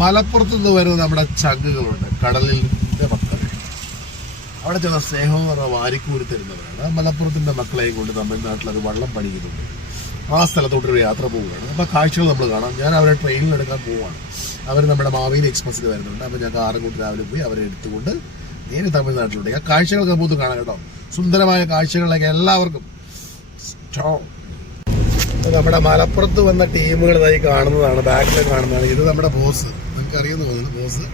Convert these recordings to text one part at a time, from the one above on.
മലപ്പുറത്ത് നിന്ന് വരുന്ന നമ്മുടെ ചങ്കുകളുണ്ട്, കടലിൻ്റെ മക്കൾ. അവിടെ ചില സ്നേഹം എന്ന് പറഞ്ഞാൽ വാരിക്കൂരി തരുന്നവരാണ്. മലപ്പുറത്തിൻ്റെ മക്കളെയും കൊണ്ട് തമിഴ്നാട്ടിലൊരു വള്ളം പണിയുന്നുണ്ട്. ആ സ്ഥലത്തോട്ടൊരു യാത്ര പോവുകയാണ്. അപ്പോൾ കാഴ്ചകൾ നമ്മൾ കാണാം. ഞാൻ അവരെ ട്രെയിനിൽ എടുക്കാൻ പോവുകയാണ്. അവർ നമ്മുടെ മാവേലി എക്സ്പ്രസ്സിൽ വരുന്നുണ്ട്. അപ്പോൾ ഞാൻ കാറും കൊണ്ട് രാവിലെ പോയി അവരെ എടുത്തുകൊണ്ട് നേരെ തമിഴ്നാട്ടിലുണ്ട്. ആ കാഴ്ചകളൊക്കെ നമുക്ക് കാണാം കേട്ടോ. സുന്ദരമായ കാഴ്ചകളിലേക്ക് എല്ലാവർക്കും നമ്മുടെ മലപ്പുറത്ത് വന്ന ടീമുകളായി കാണുന്നതാണ്, ബാക്കിൽ കാണുന്നതാണ്. ഇത് നമ്മുടെ ബോസ്, നിങ്ങൾക്ക് അറിയുന്നു തോന്നുന്നു ബോസ്.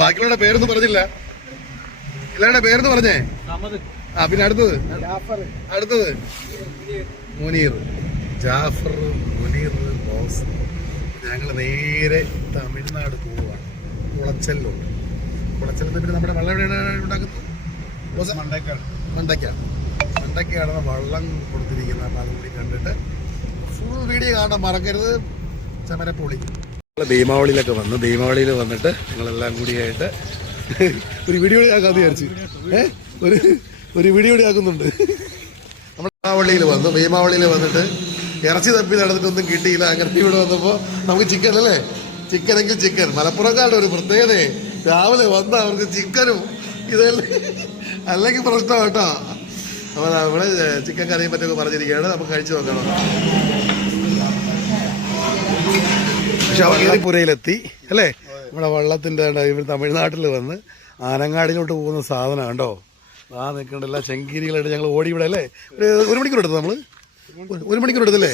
ബാക്കിയുള്ള പേരൊന്നും പറഞ്ഞില്ല. എല്ലാവരുടെ പേരെന്ന് പറഞ്ഞേ. ആ പിന്നെ അടുത്തത് മുനീർ, ജാഫർ, മുനീർ, ബോസ്. ഞങ്ങൾ നേരെ തമിഴ്നാട് പോവുകയാണ്. കുളച്ചലിലുണ്ട്. കുളച്ചലിൽ പിന്നെ നമ്മുടെ വള്ളം എവിടെയാണ് ഉണ്ടാക്കുന്നത്? മണ്ടയ്ക്കാണ് വള്ളം കൊടുത്തിരിക്കുന്നത്. അപ്പം അതുകൂടി കണ്ടിട്ട് ഫുൾ വീഡിയോ കാണാൻ മറക്കരുത്. ചമരപ്പൊളി. ഭീമാവളിയിലൊക്കെ വന്നു. ഭീമാവളിയിൽ വന്നിട്ട് ഞങ്ങളെല്ലാം കൂടിയായിട്ട് ഒരു വീഡിയോ ആക്കാമെന്ന് വിചാരിച്ചു. ഒരു വീഡിയോ ആക്കുന്നുണ്ട്. നമ്മൾ ഭീമാവളിയിൽ വന്നു. ഭീമാവളിയിൽ വന്നിട്ട് ഇറച്ചി തപ്പി നടന്നിട്ടൊന്നും കിട്ടിയില്ല. അങ്ങനെ ഇവിടെ വന്നപ്പോൾ നമുക്ക് ചിക്കൻ അല്ലേ, ചിക്കനെങ്കിൽ ചിക്കൻ. മലപ്പുറക്കാരുടെ ഒരു പ്രത്യേകത, രാവിലെ വന്ന അവർക്ക് ചിക്കനും ഇതല്ലേ, അല്ലെങ്കിൽ പ്രശ്നം കേട്ടോ. അപ്പോൾ നമ്മള് ചിക്കൻ കറിയും പറ്റൊക്കെ പറഞ്ഞിരിക്കുകയാണ്. നമുക്ക് കഴിച്ചു നോക്കണം. പക്ഷെ പുരയിലെത്തി അല്ലേ. നമ്മുടെ വള്ളത്തിൻ്റെ ഇവിടെ തമിഴ്നാട്ടിൽ വന്ന് ആനങ്ങാടിലോട്ട് പോകുന്ന സാധനം കണ്ടോ. ആ നിൽക്കണ്ടല്ല ചെങ്കീരികളായിട്ട് ഞങ്ങൾ ഓടി ഇവിടെ അല്ലേ. ഒരു മണിക്കൂർ എടുത്തു. നമ്മൾ 1 മണിക്കൂർ എടുത്തല്ലേ.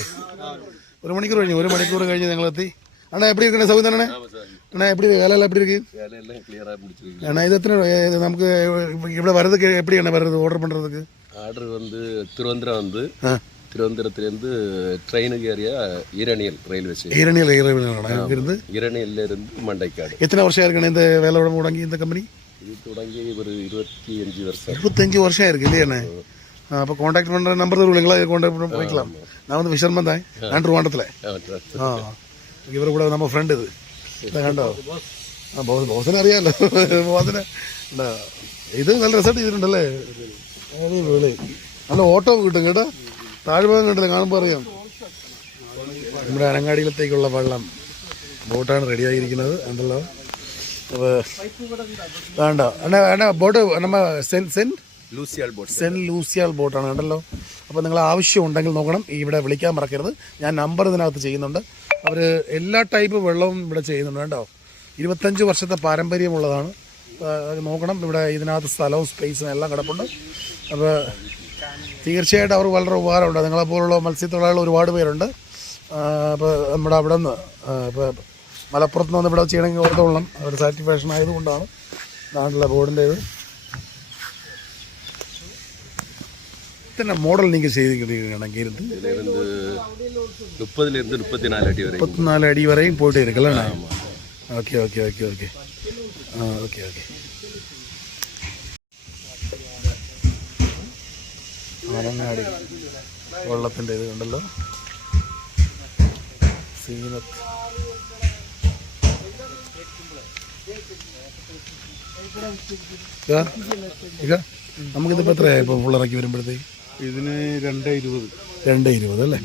1 മണിക്കൂർ കഴിഞ്ഞു. 1 മണിക്കൂർ കഴിഞ്ഞ് ഞങ്ങളെത്തി. അണ്ണാ എപ്പടി ഇരിക്കണേ സൗകര്യം? അണ്ണാ എപ്പടി വേല എപ്പടി ഇരിക്കും? അണ്ണാ ഇത് എത്ര നമുക്ക് ഇവിടെ വരുന്നത് എപ്പടിയാണ് വരുന്നത്? ഓർഡർ പண்றதுக்கு ஆர்டர் திருவந்திரத்திலிருந்து ட்ரெயினுக்கு ஏறியா ஈரணியல் ரயில்வே ஸ்டேஷன். ஈரணியல்ல இருந்து மண்டைக்காடு. எத்தனை வருஷம் இருக்கு இந்த வேலை முடங்கி இந்த கம்பெனி? இது தொடங்கி ஒரு 25 வருஷம். 25 வருஷம் இருக்கு இல்லையா? அப்போ கான்டாக்ட் பண்ணுற நம்பர் தருவீங்களா? கான்டாக்ட் பண்ண போய்க்கலாம். நான் வந்து ஃபிஷர்மேன் தான். நான் ட்ரிவாண்டத்தில். ഇവർ കൂടെ നമ്മ ഫ്രണ്ട് ഇത് കണ്ടോ. ആ ബോസിനെ അറിയാമല്ലോ. ബോസിനെ ഇത് നല്ല റിസൾട്ട് ചെയ്തിട്ടുണ്ടല്ലേ. നല്ല ഓട്ടോ കിട്ടും കേട്ടോ. താഴ്ഭാഗം കണ്ടില്ല, കാണുമ്പോൾ അറിയാം. നമ്മുടെ അനങ്ങാടിയിലത്തേക്കുള്ള വള്ളം ബോട്ടാണ് റെഡിയായിരിക്കുന്നത്. ഉണ്ടല്ലോ. അപ്പോൾ വേണ്ട അണ്ണാ ബോട്ട് നമ്മ സെൻറ്റ് ലൂസിയാൽ ബോട്ടാണ് കണ്ടല്ലോ. അപ്പോൾ നിങ്ങൾ ആവശ്യം ഉണ്ടെങ്കിൽ നോക്കണം. ഇവിടെ വിളിക്കാൻ മറക്കരുത്. ഞാൻ നമ്പർ ഇതിനകത്ത് ചെയ്യുന്നുണ്ട്. അവർ എല്ലാ ടൈപ്പ് വെള്ളവും ഇവിടെ ചെയ്യുന്നുണ്ട് കേട്ടോ. 25 വർഷത്തെ പാരമ്പര്യമുള്ളതാണ്. നോക്കണം. ഇവിടെ ഇതിനകത്ത് സ്ഥലവും സ്പേസും എല്ലാം കിടപ്പുണ്ട്. അപ്പോൾ തീർച്ചയായിട്ടും അവർ വളരെ ഉപകാരമുണ്ട്. നിങ്ങളെപ്പോലുള്ള മത്സ്യത്തൊഴിലാളികൾ ഒരുപാട് പേരുണ്ട്. അപ്പോൾ നമ്മുടെ അവിടെ നിന്ന് ഇപ്പോൾ മലപ്പുറത്ത് നിന്ന് ഇവിടെ ചെയ്യണമെങ്കിൽ ഓർത്തോളണം. ഒരു സാറ്റിസ്ഫാക്ഷൻ ആയതുകൊണ്ടാണ് നാട്ടിലെ ബോർഡിൻ്റെ ഇത്. ഇത്തന്നെ മോഡൽ നിങ്ങൾ ചെയ്തിരിക്കണമെങ്കിൽ 34 അടി വരെയും പോയിട്ട് ഇരിക്കല്ലേ? ഓക്കെ ഓക്കെ ഓക്കെ ഓക്കെ ആ ഓക്കെ ഓക്കെ. ആനങ്ങാടി വള്ളത്തിൻ്റെ ഇത് കണ്ടല്ലോ. സീനത്ത് നമുക്കിതിപ്പോൾ എത്രയായി ഇപ്പോൾ ഫുള്ളിറക്കി വരുമ്പോഴത്തേക്ക്? ഇതിന് 220 അല്ലേ?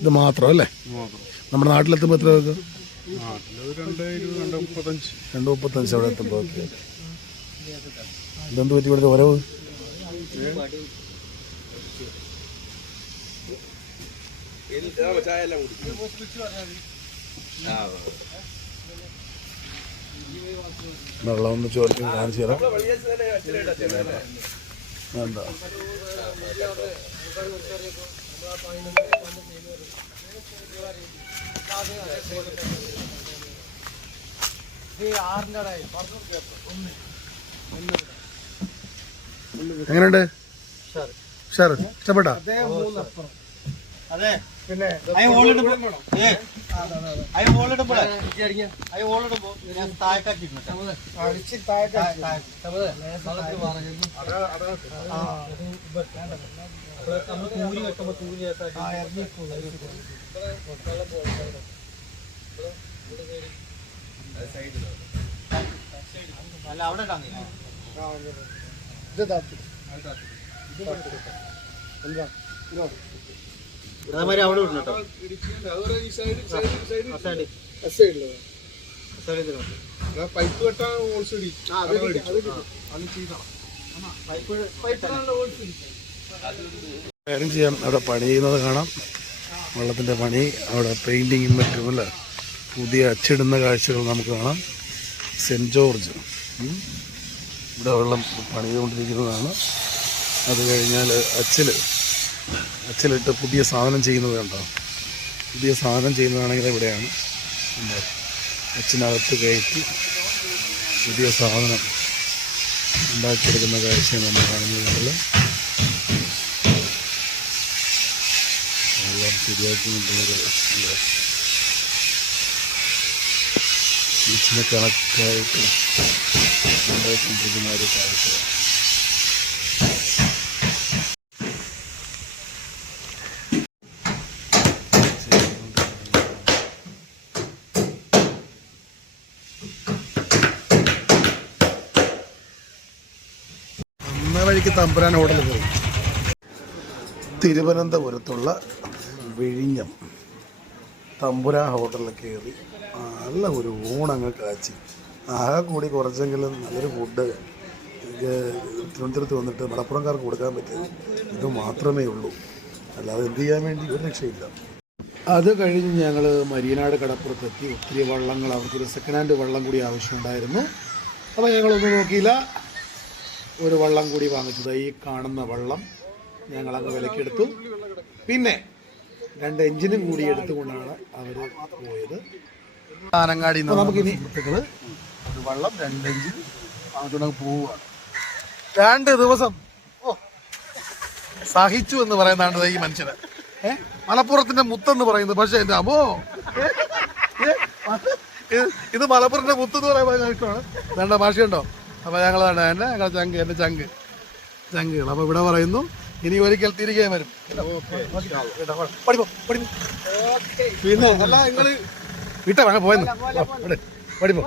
ഇത് മാത്രം അല്ലേ? നമ്മുടെ നാട്ടിലെത്തുമ്പോൾ എത്ര വെക്കും? 235 അവിടെ എത്തുമ്പോൾ. ഓക്കെ. ഇതെന്ത് പറ്റി ഇവിടുത്തെ വരവ്? വെള്ളം ഒന്ന് ചോദിച്ച് കാണിച്ചു തരാം. എന്താ എങ്ങനെയുണ്ട്? ഉഷാർ ഇഷ്ടപ്പെട്ടാ? അതെ പിന്നെ അല്ല അവിടെ അതേമാതിരി അവിടെ വിടണം കേട്ടോ. പൈപ്പ് കെട്ടാൻ ഓൾസോടി കാര്യം ചെയ്യാം. അവിടെ പണി ചെയ്യുന്നത് കാണാം, വെള്ളത്തിൻ്റെ പണി, അവിടെ പെയിൻറ്റിങ്ങും മറ്റും അല്ല, പുതിയ അച്ചിടുന്ന കാഴ്ചകൾ നമുക്ക് കാണാം. സെൻറ്റ് ജോർജ് ഇവിടെ വെള്ളം പണിതുകൊണ്ടിരിക്കുന്നതാണ്. അത് കഴിഞ്ഞാൽ അച്ചിലിട്ട് പുതിയ സാധനം ചെയ്യുന്നത് കണ്ടോ, പുതിയ സാധനം ചെയ്യുന്നതാണെങ്കിൽ ഇവിടെയാണ്. അച്ചിനകത്ത് കയറ്റി പുതിയ സാധനം ഉണ്ടാക്കിയെടുക്കുന്ന കാഴ്ചയാണ് നമ്മൾ കാണുന്നത്. എല്ലാം ശരിയാക്കി കൊണ്ടുവന്നത് ബീച്ചിനെ കണക്കായിട്ട് ഉണ്ടായിക്കൊണ്ടിരിക്കുന്ന ഒരു കാഴ്ച. വഴിക്ക് തമ്പുരാൻ ഹോട്ടലിൽ പോയി. തിരുവനന്തപുരത്തുള്ള വിഴിഞ്ഞം തമ്പുരാൻ ഹോട്ടലിൽ കയറി നല്ല ഒരു ഊണങ്ങ് കാച്ചി. ആകെ കൂടി കുറച്ചെങ്കിലും നല്ലൊരു ഫുഡ് തിരുവനന്തപുരത്ത് വന്നിട്ട് മലപ്പുറംകാർക്ക് കൊടുക്കാൻ പറ്റിയത് ഇത് മാത്രമേ ഉള്ളൂ. അല്ലാതെ എന്ത് ചെയ്യാൻ വേണ്ടി ഒരു രക്ഷയില്ല. അത് കഴിഞ്ഞ് ഞങ്ങൾ മരീനാട് കടപ്പുറത്തെത്തി. ഒത്തിരി വള്ളങ്ങൾ, അവർക്കൊരു സെക്കൻഡ് ഹാൻഡ് വള്ളം കൂടി ആവശ്യമുണ്ടായിരുന്നു. അപ്പോൾ ഞങ്ങളൊന്നും നോക്കിയില്ല, ഒരു വള്ളം കൂടി വാങ്ങിച്ചത്. ഈ കാണുന്ന വള്ളം ഞങ്ങളങ്ങ് വിലക്കെടുത്തു. പിന്നെ 2 എഞ്ചിനും കൂടി എടുത്തുകൊണ്ടാണ് അവർ പോയത്. ആനങ്ങാടി നമുക്കിനി ഒരു വള്ളം 2 എഞ്ചിൻ വാങ്ങിച്ചുകൊണ്ട് പോവുകയാണ്. 2 ദിവസം സഹിച്ചു എന്ന് പറയുന്നതാണ് ഈ മനുഷ്യന്. മലപ്പുറത്തിന്റെ മുത്തെന്ന് പറയുന്നത്. പക്ഷെ എൻ്റെ അമ്മോ, ഇത് മലപ്പുറത്തിന്റെ മുത്തെന്ന് പറയുന്ന ഇഷ്ടമാണ്. വേണ്ട ഭാഷയുണ്ടോ? അപ്പോൾ ഞങ്ങൾ എൻ്റെ ചങ്ക്, എൻ്റെ ചങ്കുകൾ. അപ്പോൾ ഇവിടെ പറയുന്നു ഇനി ഒരിക്കൽ തിരികെ വരും. പിന്നെ അല്ല നിങ്ങൾ വിട്ടാ പോയെന്ന് പഠിപ്പോ.